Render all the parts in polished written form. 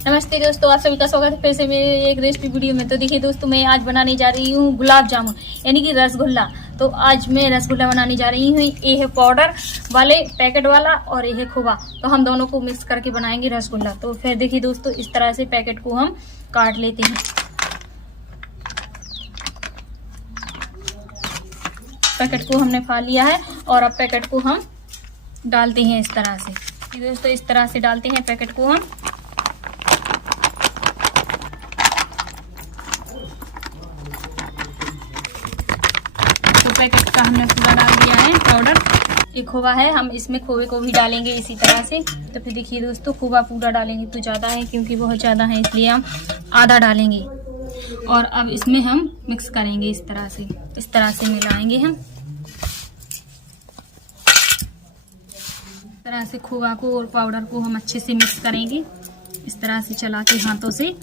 नमस्ते दोस्तों, आप सभी का स्वागत है फिर से मेरे एक रेसिपी वीडियो में। तो देखिए दोस्तों, मैं आज बनाने जा रही हूँ गुलाब जामुन यानी कि रसगुल्ला। तो आज मैं रसगुल्ला बनाने जा रही हूँ। ये है पाउडर वाले पैकेट वाला और ये है खोवा। तो हम दोनों को मिक्स करके बनाएंगे रसगुल्ला। तो फिर देखिए दोस्तों, इस तरह से पैकेट को हम काट लेते हैं। पैकेट को हमने फाड़ लिया है और अब पैकेट को हम डालते हैं इस तरह से। दोस्तों इस तरह से डालते हैं पैकेट को हम। तो पैकेट का हमने पूरा डाल दिया है पाउडर। ये खोवा है, हम इसमें खोवे को भी डालेंगे इसी तरह से। तो फिर देखिए दोस्तों, खोवा पूरा डालेंगे तो ज़्यादा है क्योंकि बहुत ज़्यादा है, इसलिए हम आधा डालेंगे। और अब इसमें हम मिक्स करेंगे इस तरह से मिलाएंगे हम। इस तरह से खोवा को और पाउडर को हम अच्छे से मिक्स करेंगे, इस तरह से चला के हाथों से।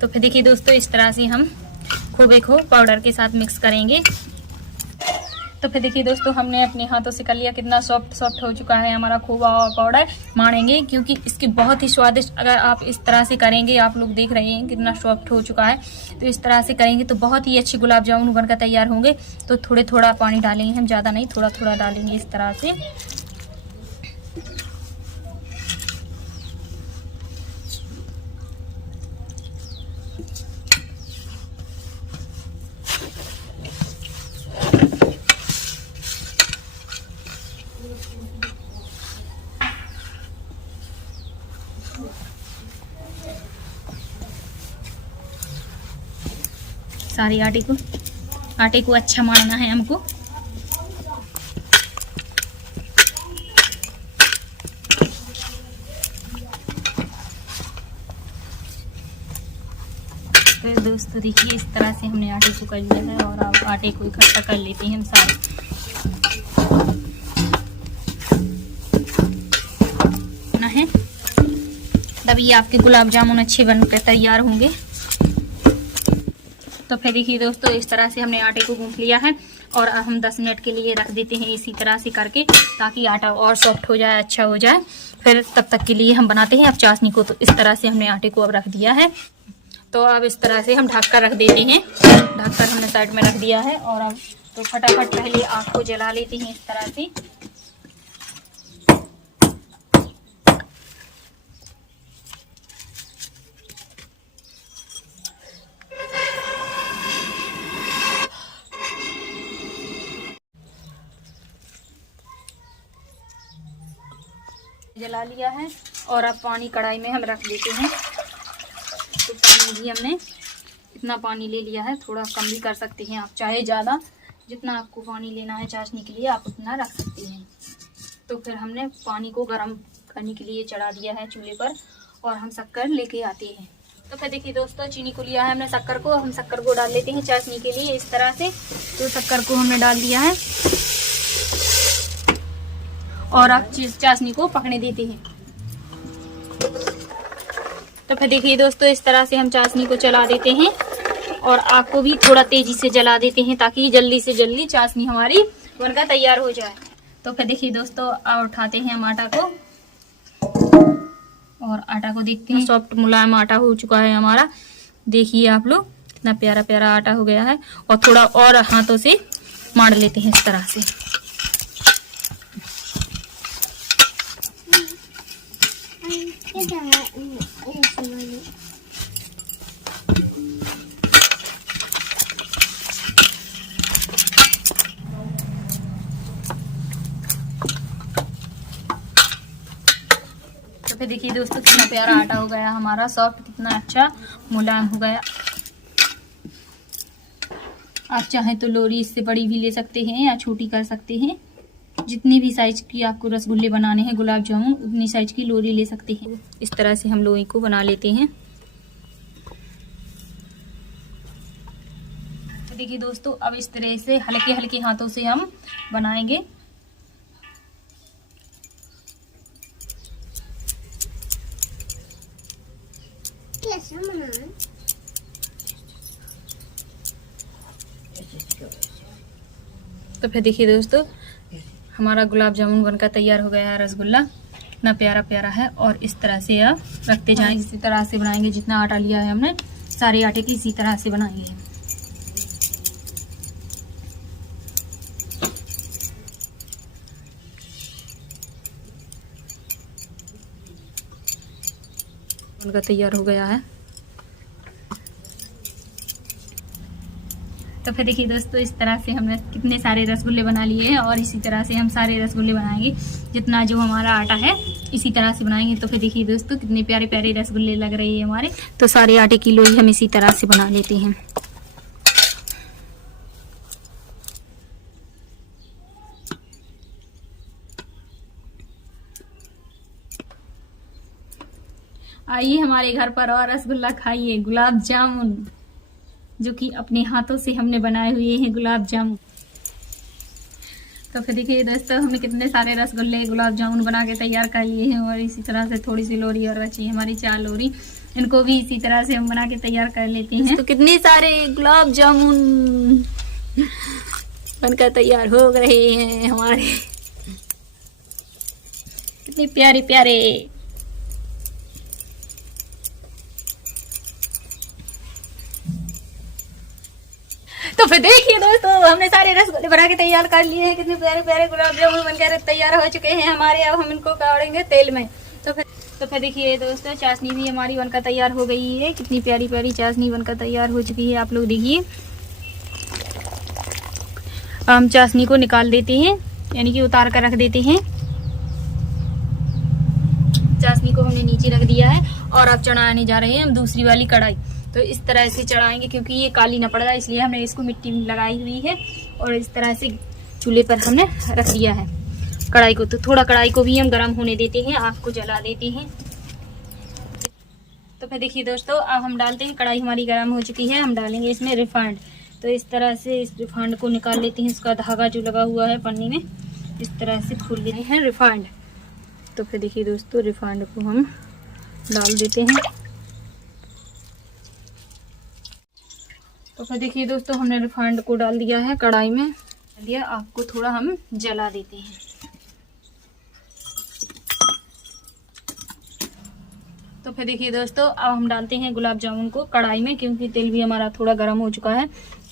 तो फिर देखिए दोस्तों, इस तरह से हम खोवे को पाउडर के साथ मिक्स करेंगे। तो फिर देखिए दोस्तों, हमने अपने हाथों से कर लिया। कितना सॉफ्ट हो चुका है हमारा खोवा और पाउडर। मानेंगे क्योंकि इसकी बहुत ही स्वादिष्ट, अगर आप इस तरह से करेंगे, आप लोग देख रहे हैं कितना सॉफ्ट हो चुका है। तो इस तरह से करेंगे तो बहुत ही अच्छे गुलाब जामुन बनकर तैयार होंगे। तो थोड़ा पानी डालेंगे हम, ज़्यादा नहीं, थोड़ा डालेंगे इस तरह से। सारी आटे को अच्छा मारना है हमको। तो दोस्तों देखिए, इस तरह से हमने आटे को कर लिया है और अब आटे को इकट्ठा कर लेते हैं हम सारे। ना है तभी आपके गुलाब जामुन अच्छे बनकर तैयार होंगे। तो फिर देखिए दोस्तों, इस तरह से हमने आटे को गूंथ लिया है और हम 10 मिनट के लिए रख देते हैं इसी तरह से करके, ताकि आटा और सॉफ्ट हो जाए, अच्छा हो जाए। फिर तब तक के लिए हम बनाते हैं अब चाशनी को। तो इस तरह से हमने आटे को अब रख दिया है। तो अब इस तरह से हम ढक कर रख देते हैं। ढककर हमने साइड में रख दिया है और अब तो फटाफट पहले आग को जला लेते हैं इस तरह से। जला लिया है और अब पानी कढ़ाई में हम रख देते हैं। तो पानी भी हमने इतना पानी ले लिया है, थोड़ा कम भी कर सकते हैं आप, चाहे ज़्यादा। जितना आपको पानी लेना है चाशनी के लिए आप उतना रख सकते हैं। तो फिर हमने पानी को गर्म करने के लिए चढ़ा दिया है चूल्हे पर और हम शक्कर लेके आते हैं। तो फिर देखिए दोस्तों, चीनी को लिया है हमने शक्कर को। हम शक्कर को डाल लेते हैं चाशनी के लिए इस तरह से। तो शक्कर को हमने डाल दिया है और अब चाशनी को पकने देते हैं। तो फिर देखिए दोस्तों, इस तरह से हम चाशनी को चला देते हैं और आग को भी थोड़ा तेजी से जला देते हैं, ताकि जल्दी से जल्दी चाशनी हमारी बनकर तैयार हो जाए। तो फिर देखिए दोस्तों, अब उठाते हैं हम आटा को और आटा को देखते हैं। सॉफ्ट मुलायम आटा हो चुका है हमारा। देखिए आप लोग, कितना प्यारा प्यारा आटा हो गया है। और थोड़ा और हाथों से मार लेते हैं इस तरह से। तो फिर देखिए दोस्तों, कितना प्यारा आटा हो गया हमारा, सॉफ्ट, कितना अच्छा मुलायम हो गया। आप चाहें तो लोरी इससे बड़ी भी ले सकते हैं या छोटी कर सकते हैं। जितनी भी साइज की आपको रसगुल्ले बनाने हैं, गुलाब जामुन, उतनी साइज की लोरी ले सकते हैं। इस तरह से हम लोई को बना लेते हैं। देखिए दोस्तों, अब इस तरह से हल्के हल्के हाथों से हम बनाएंगे तो फिर देखिए दोस्तों, हमारा गुलाब जामुन बनकर तैयार हो गया है। रसगुल्ला इतना प्यारा प्यारा है। और इस तरह से आप रखते जाएं, इसी तरह से बनाएंगे। जितना आटा लिया है हमने, सारे आटे की इसी तरह से बनाएंगे। बनकर तैयार हो गया है। तो फिर देखिए दोस्तों, इस तरह से हमने कितने सारे रसगुल्ले बना लिए हैं। और इसी तरह से हम सारे रसगुल्ले बनाएंगे। जितना जो हमारा आटा है इसी तरह से बनाएंगे। तो फिर देखिए दोस्तों, कितने प्यारे प्यारे रसगुल्ले लग रहे हैं हमारे। तो सारे आटे की लोई हम इसी तरह से बना लेते हैं। आइए हमारे घर पर और रसगुल्ला खाइए, गुलाब जामुन, जो कि अपने हाथों से हमने बनाए हुए हैं गुलाब जामुन। तो फिर देखिए दोस्तों, हमने कितने सारे रसगुल्ले गुलाब जामुन बना के तैयार कर लिए हैं। और इसी तरह से थोड़ी सी लोरी और बची है हमारी 4 लोरी, इनको भी इसी तरह से हम बना के तैयार कर लेते हैं। तो कितने सारे गुलाब जामुन बनकर तैयार हो रहे हैं हमारे, कितने प्यारे प्यारे। तो फिर देखिए दोस्तों, हमने सारे रसगुल्ले बना के तैयार कर लिए हैं। कितने प्यारे प्यारे गुलाब जामुन बनकर तैयार हो चुके हैं हमारे। अब हम इनको काढ़ेंगे तेल में। तो फिर देखिए दोस्तों, चाशनी भी हमारी बनकर तैयार हो गई है। कितनी प्यारी प्यारी चाशनी बनकर तैयार हो चुकी है, आप लोग देखिए। हम चाशनी को निकाल देते हैं, यानी कि उतार कर रख देते हैं। चाशनी को हमने नीचे रख दिया है। और अब चढ़ाने जा रहे हैं हम दूसरी वाली कढ़ाई। तो इस तरह से चढ़ाएंगे, क्योंकि ये काली ना पड़ जाए, इसलिए हमने इसको मिट्टी में लगाई हुई है। और इस तरह से चूल्हे पर हमने रख दिया है कढ़ाई को। तो थोड़ा कढ़ाई को भी हम गर्म होने देते हैं, आग को जला देते हैं। तो फिर देखिए दोस्तों, अब हम डालते हैं। कढ़ाई हमारी गर्म हो चुकी है। हम डालेंगे इसमें रिफाइंड। तो इस तरह से इस रिफाइंड को निकाल लेते हैं। इसका धागा जो लगा हुआ है पन्नी में, इस तरह से खोल लेते हैं रिफाइंड। तो फिर देखिए दोस्तों, रिफाइंड को हम डाल देते हैं। तो फिर देखिए दोस्तों, हमने रिफाइंड को डाल दिया है कढ़ाई में। दिया, आग को थोड़ा हम जला देते हैं। तो फिर देखिए दोस्तों, अब हम डालते हैं गुलाब जामुन को कढ़ाई में, क्योंकि तेल भी हमारा थोड़ा गर्म हो चुका है।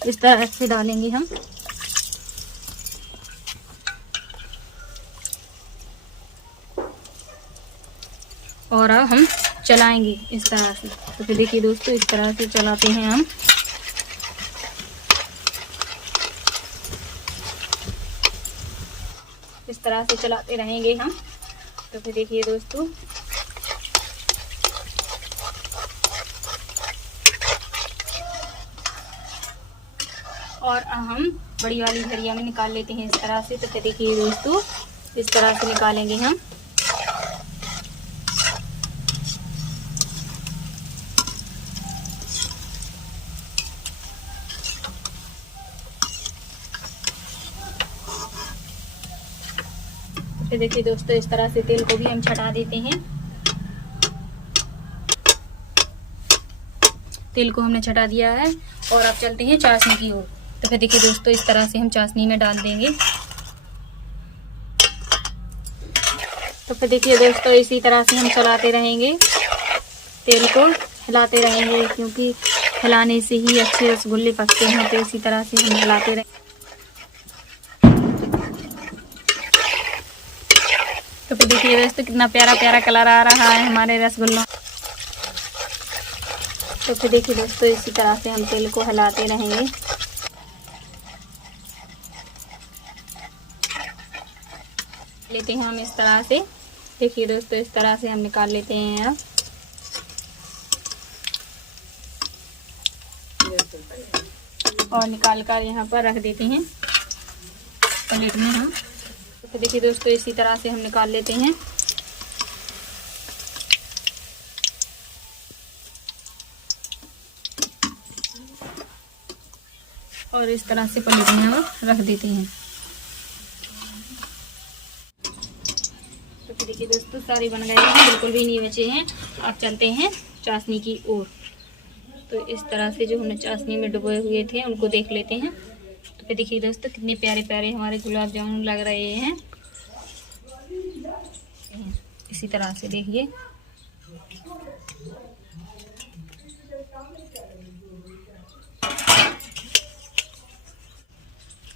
इस तरह से डालेंगे हम। और अब हम चलाएंगे इस तरह से। तो फिर देखिए दोस्तों, इस तरह से चलाते हैं हम। इस तरह से चलाते रहेंगे हम। तो फिर देखिए दोस्तों, और हम बड़ी वाली घड़िया में निकाल लेते हैं इस तरह से। तो फिर देखिए दोस्तों, इस तरह से निकालेंगे हम। फिर देखिए दोस्तों, इस तरह से तेल को भी हम छटा देते हैं। तेल को हमने छटा दिया है। और अब चलते हैं चाशनी की ओर। तो फिर देखिए दोस्तों, इस तरह से हम चाशनी में डाल देंगे। तो फिर देखिए दोस्तों, इसी तरह से हम चलाते रहेंगे, तेल को हिलाते रहेंगे, क्योंकि हिलाने से ही अच्छे रसगुल्ले पकते हैं। तो इसी तरह से हम हिलाते रहेंगे। तो फिर देखिए दोस्तों, कितना प्यारा प्यारा कलर आ रहा है हमारे रसगुल्लों। तो फिर देखिए दोस्तों, इसी तरह से हम तेल को हिलाते रहेंगे। लेते हैं हम इस तरह से। देखिए दोस्तों, इस तरह से हम निकाल लेते हैं। अब और निकाल कर यहाँ पर रख देते हैं प्लेट में हम। तो देखिए दोस्तों, इसी तरह से हम निकाल लेते हैं। और इस तरह से प्लेट में हम रख देते हैं। तो फिर देखिए दोस्तों, सारे बन गए हैं, बिल्कुल भी नहीं बचे हैं। अब चलते हैं चाशनी की ओर। तो इस तरह से जो हमने चाशनी में डुबोए हुए थे उनको देख लेते हैं। तो फिर देखिए दोस्तों कितने प्यारे प्यारे हमारे गुलाब जामुन लग रहे हैं। इसी तरह से देखिए।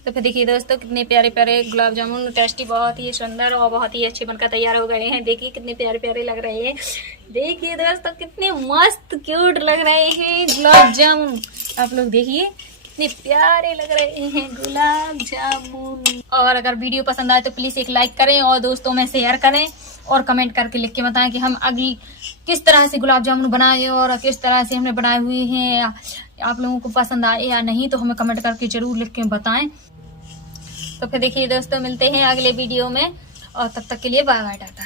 तो फिर देखिए दोस्तों कितने प्यारे प्यारे गुलाब जामुन, टेस्टी, बहुत ही सुंदर और बहुत ही अच्छे बनकर तैयार हो गए हैं। देखिए कितने प्यारे प्यारे लग रहे हैं। देखिए दोस्तों कितने मस्त क्यूट लग रहे हैं गुलाब जामुन। आप लोग देखिए कितने प्यारे लग रहे हैं गुलाब जामुन। और अगर वीडियो पसंद आए तो प्लीज़ एक लाइक करें और दोस्तों में शेयर करें और कमेंट करके लिख के बताएं कि हम अगली किस तरह से गुलाब जामुन बनाए और किस तरह से हमने बनाए हुए हैं। आप लोगों को पसंद आए या नहीं तो हमें कमेंट करके ज़रूर लिख के बताएं। तो फिर देखिए दोस्तों मिलते हैं अगले वीडियो में और तब तक के लिए बाय बाय टाटा।